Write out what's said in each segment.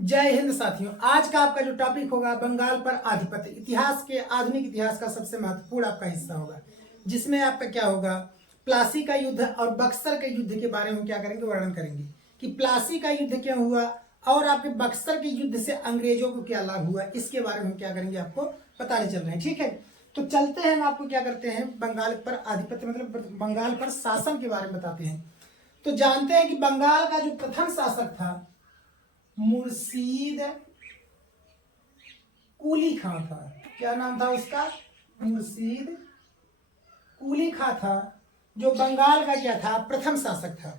जय हिंद साथियों। आज का आपका जो टॉपिक होगा बंगाल पर आधिपत्य, इतिहास के आधुनिक इतिहास का सबसे महत्वपूर्ण आपका हिस्सा होगा, जिसमें आपका क्या होगा, प्लासी का युद्ध और बक्सर के युद्ध के बारे में क्या करेंगे, वर्णन करेंगे कि प्लासी का युद्ध क्यों हुआ और आपके बक्सर के युद्ध से अंग्रेजों को क्या लाभ हुआ, इसके बारे में हम क्या करेंगे आपको बताने चल रहे हैं। ठीक है, तो चलते हैं, हम आपको क्या करते हैं बंगाल पर आधिपत्य मतलब बंगाल पर शासन के बारे में बताते हैं। तो जानते हैं कि बंगाल का जो प्रथम शासक था मुर्शीद कुली खां था। क्या नाम था उसका? मुर्शीद कुली खां था, जो बंगाल का क्या था, प्रथम शासक था।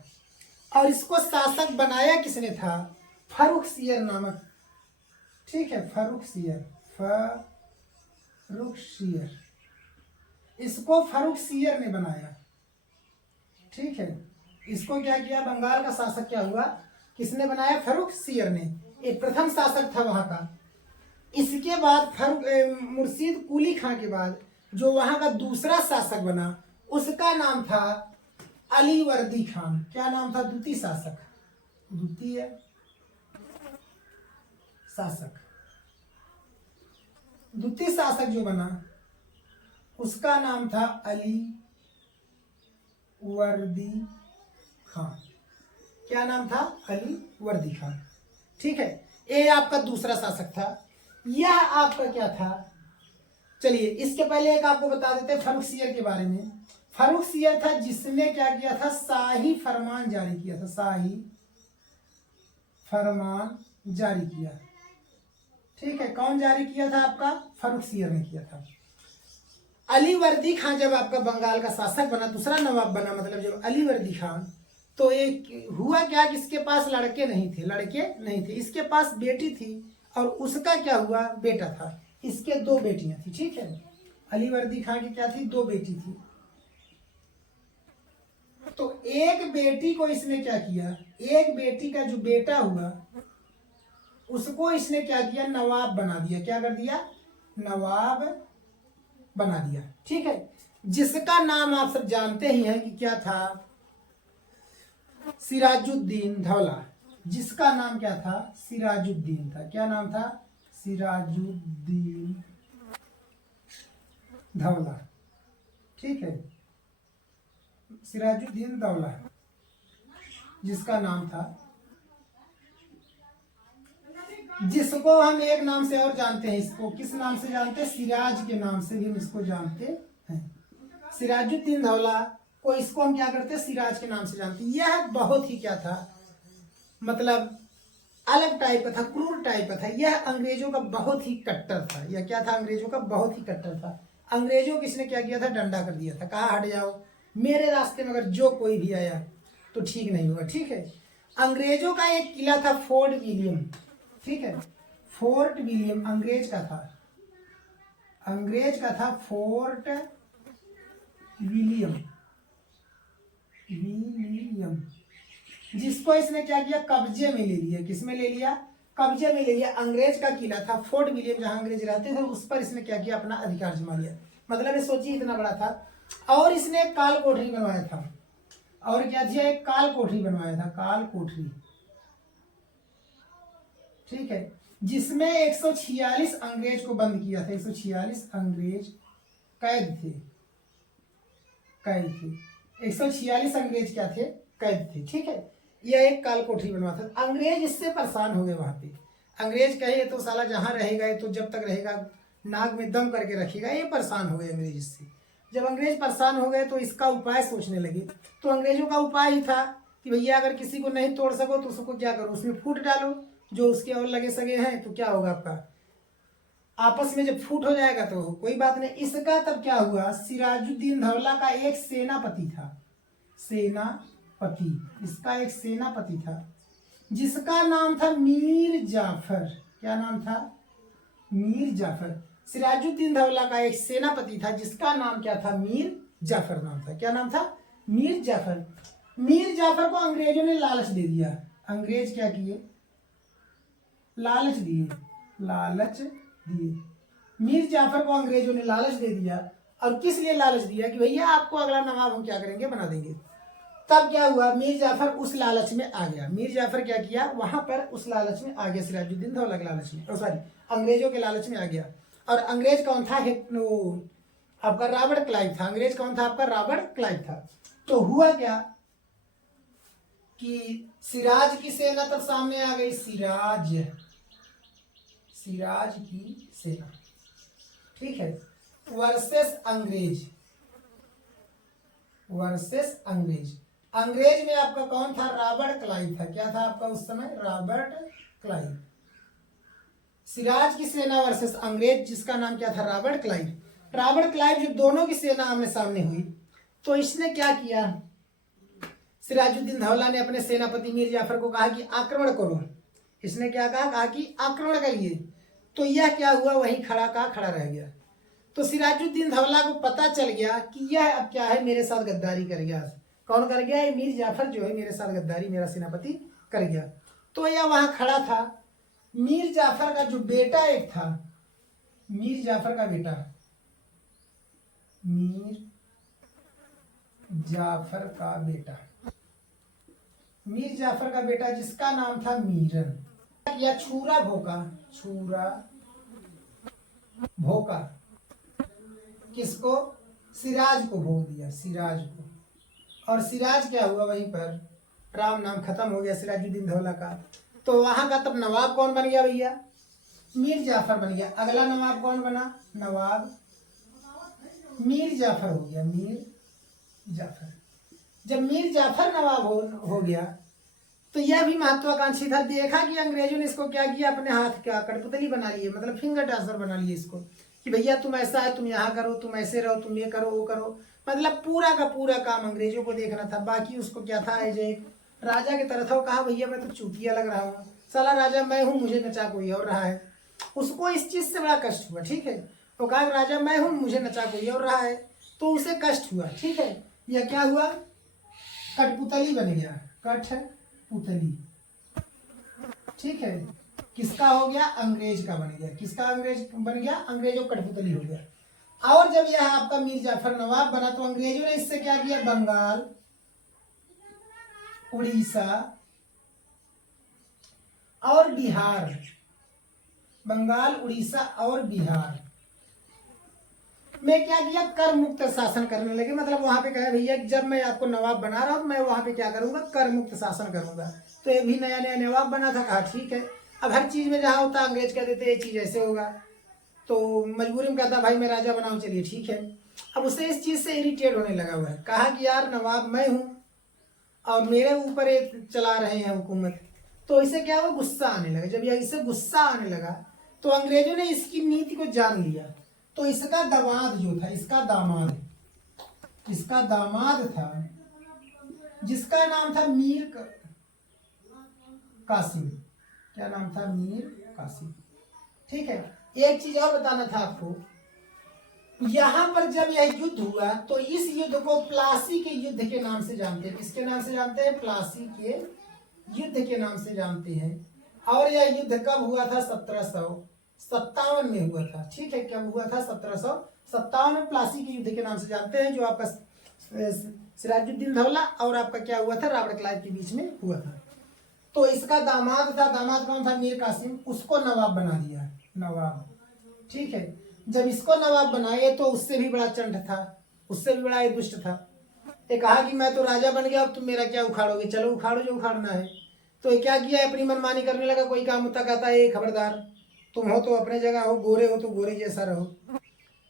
और इसको शासक बनाया किसने था? फर्रुखसियर नामक, ठीक है, फर्रुखसियर, इसको फर्रुखसियर ने बनाया। ठीक है, इसको क्या किया, बंगाल का शासक क्या हुआ, किसने बनाया? फर्रुखसियर ने, एक प्रथम शासक था वहां का। इसके बाद मुर्शीद कुली खां के बाद जो वहां का दूसरा शासक बना उसका नाम था अलीवर्दी खान। क्या नाम था? द्वितीय शासक, द्वितीय शासक, द्वितीय शासक जो बना उसका नाम था अलीवर्दी खान। क्या नाम था? अलीवर्दी खान। ठीक है, ये आपका दूसरा शासक था। यह आपका क्या था, चलिए इसके पहले एक आपको बता देते हैं फर्रुखसियर के बारे में। फर्रुखसियर था जिसने क्या किया था, शाही फरमान जारी किया था, शाही फरमान जारी किया। ठीक है, कौन जारी किया था? आपका फर्रुखसियर ने किया था। अलीवर्दी खान जब आपका बंगाल का शासक बना, दूसरा नवाब बना, मतलब जब अलीवर्दी खान, तो एक हुआ क्या कि इसके पास लड़के नहीं थे, इसके पास बेटी थी और उसका क्या हुआ, बेटा था। इसके दो बेटियां थी। ठीक है, अलीवर्दी खान की क्या थी, दो बेटी थी। तो एक बेटी को इसने क्या किया, एक बेटी का जो बेटा हुआ उसको इसने क्या किया, नवाब बना दिया। क्या कर दिया? नवाब बना दिया। ठीक है, जिसका नाम आप सब जानते ही हैं कि क्या था, सिराजुद्दीन धौला। जिसका नाम क्या था? सिराजुद्दीन था। क्या नाम था? सिराजुद्दीन धौला। ठीक है, सिराजुद्दीन दौला जिसका नाम था, जिसको हम एक नाम से और जानते हैं। इसको किस नाम से जानते हैं? सिराज के नाम से भी हम इसको जानते हैं। सिराजुद्दीन धौला को, इसको हम क्या करते हैं, सिराज के नाम से जानते हैं। यह बहुत ही क्या था, मतलब अलग टाइप का था, क्रूर टाइप का था। यह अंग्रेजों का बहुत ही कट्टर था। यह क्या था? अंग्रेजों का बहुत ही कट्टर था। अंग्रेजों को इसने क्या किया था, डंडा कर दिया था, कहा हट जाओ, मेरे रास्ते में अगर जो कोई भी आया तो ठीक नहीं होगा। ठीक है, अंग्रेजों का एक किला था फोर्ट विलियम। ठीक है, फोर्ट विलियम अंग्रेज का था, फोर्ट विलियम, जिसको इसने क्या किया, कब्जे में ले लिया। किसमें ले लिया? कब्जे में ले लिया। अंग्रेज का किला था फोर्ट विलियम, जहां अंग्रेज रहते थे, उस पर इसने क्या किया, अपना अधिकार जमा लिया। मतलब ये सोचिए इतना बड़ा था। और इसने एक काल कोठरी बनवाया था। और क्या किया? एक काल कोठरी बनवाया था, काल कोठरी। ठीक है, जिसमें 146 अंग्रेज को बंद किया था। 146 अंग्रेज कैद थे, 146 अंग्रेज क्या थे, कैद थे। ठीक है, यह एक काल कोठरी बनवा था। अंग्रेज इससे परेशान हो गए वहां पे। अंग्रेज कहे तो साला जहां रहेगा तो जब तक रहेगा नाक में दम करके रखेगा, ये परेशान हो गए अंग्रेज इससे। जब अंग्रेज परेशान हो गए तो इसका उपाय सोचने लगे। तो अंग्रेजों का उपाय ही था कि भैया अगर किसी को नहीं तोड़ सको तो उसको क्या करो, उसमें फूट डालो, जो उसके और लगे सगे हैं, तो क्या होगा, आपका आपस में जब फूट हो जाएगा तो कोई बात नहीं। इसका तब क्या हुआ, सिराजुद्दीन धौला का एक सेनापति था, इसका एक सेनापति था जिसका नाम था मीर जाफर। क्या नाम था? मीर जाफर। सिराजुद्दीन धौला का एक सेनापति था जिसका नाम क्या था, मीर जाफर नाम था। क्या नाम था? मीर जाफर। मीर जाफर को अंग्रेजों ने लालच दे दिया। अंग्रेज क्या किए, लालच दिए। मीर जाफर को अंग्रेजों ने लालच दे दिया। और किस लिए लालच दिया कि भैया आपको अगला नवाब हम क्या करेंगे, बना देंगे। तब क्या हुआ, मीर जाफर उस लालच में आ गया। मीर जाफर क्या किया, वहां पर उस लालच में आ गया, सिराजुद्दीन धौला के लालच में, सॉरी अंग्रेजों के लालच में आ गया। और अंग्रेज कौन था, आपका रॉबर्ट क्लाइव था। अंग्रेज कौन था आपका, रॉबर्ट क्लाइव था। तो हुआ क्या कि सिराज की सेना तब सामने आ गई, सिराज की सेना, ठीक है, वर्सेस अंग्रेज। अंग्रेज में आपका कौन था, रॉबर्ट क्लाइव था। क्या था आपका उस समय, रॉबर्ट क्लाइव। सिराज की सेना वर्सेस अंग्रेज, जिसका नाम क्या था, रॉबर्ट क्लाइव। रॉबर्ट क्लाइव, जब दोनों की सेना आमने सामने हुई तो इसने क्या किया, सिराजुद्दीन धौला ने अपने सेनापति मीर जाफर को कहा कि आक्रमण करो। इसने क्या कहा कि आक्रमण करिए। तो यह क्या हुआ, वहीं खड़ा रह गया। तो सिराजुद्दीन धौला को पता चल गया कि यह अब क्या है, मेरे साथ गद्दारी कर गया। कौन कर गया, ये मीर जाफर जो है मेरे साथ गद्दारी, मेरा सेनापति कर गया। तो यह वहां खड़ा था। मीर जाफर का जो बेटा एक था, मीर जाफर का बेटा जिसका नाम था मीरन, या छूरा भोका, किसको, सिराज को भोग दिया, सिराज को। और सिराज क्या हुआ, वहीं पर राम नाम खत्म हो गया सिराजुद्दीन धौला का। तो वहां का तब नवाब कौन बन गया भैया, मीर जाफर बन गया। अगला नवाब कौन बना, नवाब मीर जाफर हो गया, मीर जाफर। जब मीर जाफर नवाब हो गया तो यह भी महत्वाकांक्षी था। देखा कि अंग्रेजों ने इसको क्या किया, अपने हाथ क्या कठपुतली बना लिए, मतलब फिंगर ट्रांसफर बना लिए इसको, कि भैया तुम ऐसा है, तुम यहाँ करो, तुम ऐसे रहो, तुम ये करो, वो करो। मतलब पूरा का पूरा काम अंग्रेजों को देखना था। बाकी उसको क्या था, एज एक राजा की तरह था। वो कहा भैया मैं तो चूतिया लग रहा हूँ, साला राजा मैं हूँ, मुझे नचा कोई और रहा है। उसको इस चीज से बड़ा कष्ट हुआ, ठीक है। वो कहा राजा मैं हूँ, मुझे नचा कोई और रहा है, तो उसे कष्ट हुआ, ठीक है। यह क्या हुआ, कठपुतली बन गया, कठपुतली, ठीक है। किसका हो गया, अंग्रेज का बन गया। किसका अंग्रेज बन गया, अंग्रेजों कठपुतली हो गया। और जब यह आपका मीर जाफर नवाब बना तो अंग्रेजों ने इससे क्या किया, बंगाल, उड़ीसा और बिहार, बंगाल, उड़ीसा और बिहार में क्या किया, कर मुक्त शासन करने लगे। मतलब वहां पे कहे भैया जब मैं आपको नवाब बना रहा हूं, मैं वहां पे क्या करूंगा, कर मुक्त शासन करूंगा। तो ये भी नया नया नवाब बना था, कहा ठीक है। अब हर चीज में जहां होता अंग्रेज कह देते ये चीज ऐसे होगा, तो मजबूरी में कहता भाई मैं राजा बनाऊं, चलिए ठीक है। अब उसे इस चीज से इरिटेट होने लगा हुआ है। कहा कि यार नवाब मैं हूं और मेरे ऊपर ये चला रहे हैं हुकूमत। तो इसे क्या हुआ, गुस्सा आने लगा। जब यह इसे गुस्सा आने लगा तो अंग्रेजों ने इसकी नीति को जान लिया। तो इसका दामाद जो था, इसका दामाद था, जिसका नाम था मीर कासिम। क्या नाम था, मीर कासिम, ठीक है। एक चीज और बताना था आपको, यहां पर जब यह युद्ध हुआ तो इस युद्ध को प्लासी के युद्ध के नाम से जानते हैं। किसके नाम से जानते हैं, प्लासी के युद्ध के नाम से जानते हैं। और यह युद्ध कब हुआ था, 1757 में हुआ था, ठीक है। कब हुआ था, 1757 में। प्लासी के युद्ध के नाम से जानते हैं, जो आपका सिराजुद्दीन धौला और आपका क्या हुआ था, रॉबर्ट क्लाइव के बीच में हुआ था। तो इसका दामाद था, दामाद कौन था, मीर कासिम, उसको नवाब बना दिया, नवाब, ठीक है। जब इसको नवाब बनाए तो उससे भी बड़ा चंड था, उससे भी बड़ा दुष्ट था। ये कहा कि मैं तो राजा बन गया, अब तुम मेरा क्या उखाड़ोगे, चलो उखाड़ो जो उखाड़ना है। तो ये क्या किया, अपनी मनमानी करने लगा। कोई काम होता कहता है खबरदार, तुम हो तो अपने जगह हो, गोरे हो तो गोरे जैसा रहो,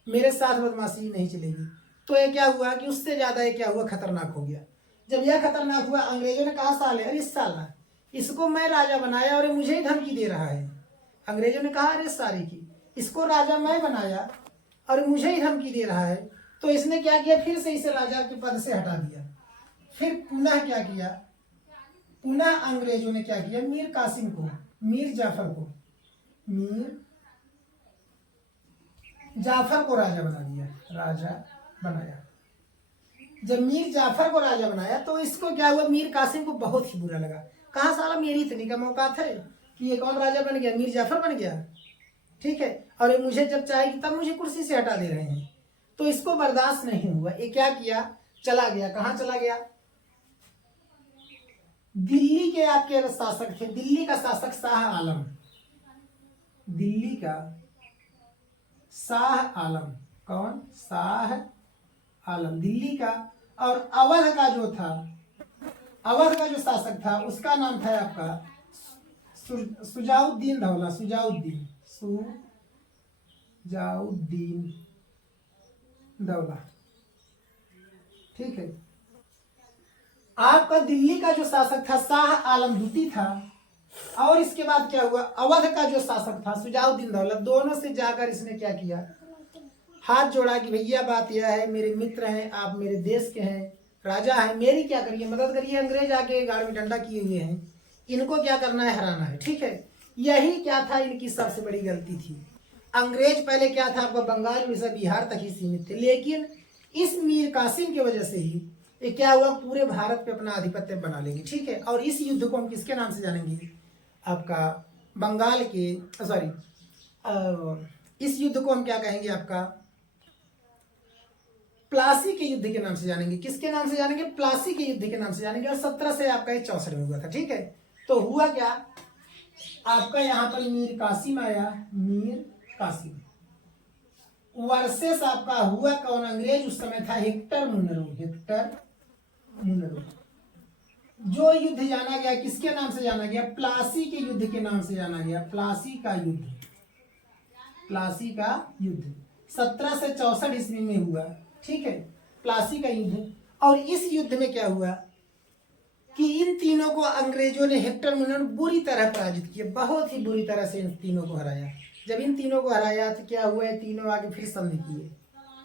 मेरे साथ बदमाशी नहीं चलेगी। तो ये क्या हुआ कि उससे ज्यादा ये क्या हुआ, खतरनाक हो गया। जब यह खतरनाक हुआ, अंग्रेजों ने कहा साले, अरे साला इसको मैं राजा बनाया और मुझे ही धमकी दे रहा है। अंग्रेजों ने कहा अरे सारे की, इसको राजा मैं बनाया और मुझे ही धमकी दे रहा है। तो इसने क्या किया, फिर से इसे राजा के पद से हटा दिया। फिर पुनः क्या किया, पुनः अंग्रेजों ने क्या किया, मीर कासिम को, मीर जाफर को राजा बना दिया, राजा बनाया। जब मीर जाफर को राजा बनाया तो इसको क्या हुआ, मीर कासिम को बहुत ही बुरा लगा। कहा साला मेरी इतनी का मौका था कि ये कौन राजा बन गया, मीर जाफर बन गया, ठीक है। और ये मुझे जब चाहेगी तब मुझे कुर्सी से हटा दे रहे हैं। तो इसको बर्दाश्त नहीं हुआ, ये क्या किया, चला गया। कहाँ चला गया, दिल्ली के आपके शासक थे, दिल्ली का शासक शाह आलम, दिल्ली का शाह आलम, कौन? शाह आलम दिल्ली का। और अवध का जो था, अवध का जो शासक था उसका नाम था आपका सुजाउद्दीन धौला, सुजाउद्दीन दौला। ठीक है। आपका दिल्ली का जो शासक था शाह आलम द्वितीय था, और इसके बाद क्या हुआ, अवध का जो शासक था सुजाउद्दीन दौला, दोनों से जाकर इसने क्या किया, हाथ जोड़ा कि भैया बात यह है, मेरे मित्र हैं, आप मेरे देश के हैं, राजा हैं, मेरी क्या करिए, मदद करिए। अंग्रेज आके गाड़ में डंडा किए हुए हैं, इनको क्या करना है, हराना है। ठीक है। यही क्या था इनकी सबसे बड़ी गलती थी। अंग्रेज पहले क्या था, आपको बंगाल में से बिहार तक ही सीमित थे, लेकिन इस मीर कासिम की वजह से ही ये क्या हुआ, पूरे भारत पे अपना आधिपत्य बना लेंगे। ठीक है। और इस युद्ध को हम किसके नाम से जानेंगे, आपका बंगाल के, सॉरी, इस युद्ध को हम क्या कहेंगे, आपका प्लासी के युद्ध के नाम से जानेंगे। किसके नाम से जानेंगे, प्लासी के युद्ध के नाम से जानेंगे। और 17 से आपका 64 में हुआ था। ठीक है। तो हुआ क्या, आपका यहाँ पर मीर कासिम आया, मीर कासिम वर्सेस आपका हुआ कौन, अंग्रेज उस समय था हेक्टर मुनरो, हेक्टर मुनरो। जो युद्ध जाना गया किसके नाम से जाना गया, प्लासी के युद्ध के नाम से जाना गया, प्लासी का युद्ध, प्लासी का युद्ध 17 से 64 ईस्वी में हुआ। ठीक है। प्लासी का युद्ध। और इस युद्ध में क्या हुआ कि इन तीनों को अंग्रेजों ने, हेक्टर मुनरो बुरी तरह पराजित किया, बहुत ही बुरी तरह से इन तीनों को हराया। जब इन तीनों को हराया तो क्या हुआ, तीनों आगे फिर संधि किए।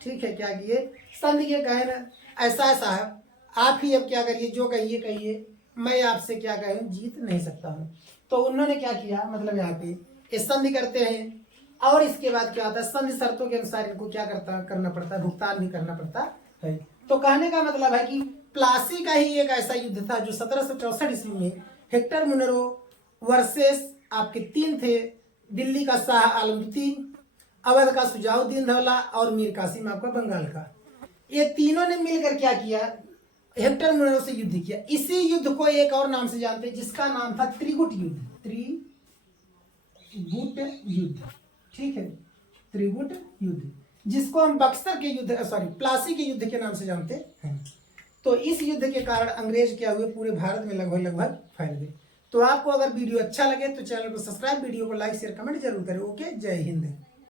ठीक है। क्या किए, संधि के, कहे ना ऐसा है साहब, आप ही अब क्या करिए, जो कहिए कहिए, मैं आपसे क्या कहूँ, जीत नहीं सकता हूँ। तो उन्होंने क्या किया, मतलब यहाँ पे संधि करते हैं, और इसके बाद क्या होता है, संधि शर्तों के अनुसार इनको क्या करना पड़ता है, भुगतान भी करना पड़ता है। तो कहने का मतलब है कि प्लासी का ही एक ऐसा युद्ध था जो 1764 ईस्वी में हेक्टर मुनरो वर्सेस आपके तीन थे, दिल्ली का शाह आलम द्वितीय, अवध का सुजाउद्दीन धौला और मीर कासिम आपका बंगाल का। ये तीनों ने मिलकर क्या किया, हेक्टर मुनरो से युद्ध किया। इसी युद्ध को एक और नाम से जानते हैं जिसका नाम था त्रिगुट युद्ध, त्रिगुट युद्ध। ठीक है। त्रिगुट युद्ध, जिसको हम बक्सर के युद्ध, सॉरी, प्लासी के युद्ध के नाम से जानते हैं। तो इस युद्ध के कारण अंग्रेज क्या हुए, पूरे भारत में लगभग फैल गए। तो आपको अगर वीडियो अच्छा लगे तो चैनल को सब्सक्राइब, वीडियो को लाइक शेयर कमेंट जरूर करें। ओके, जय हिंद।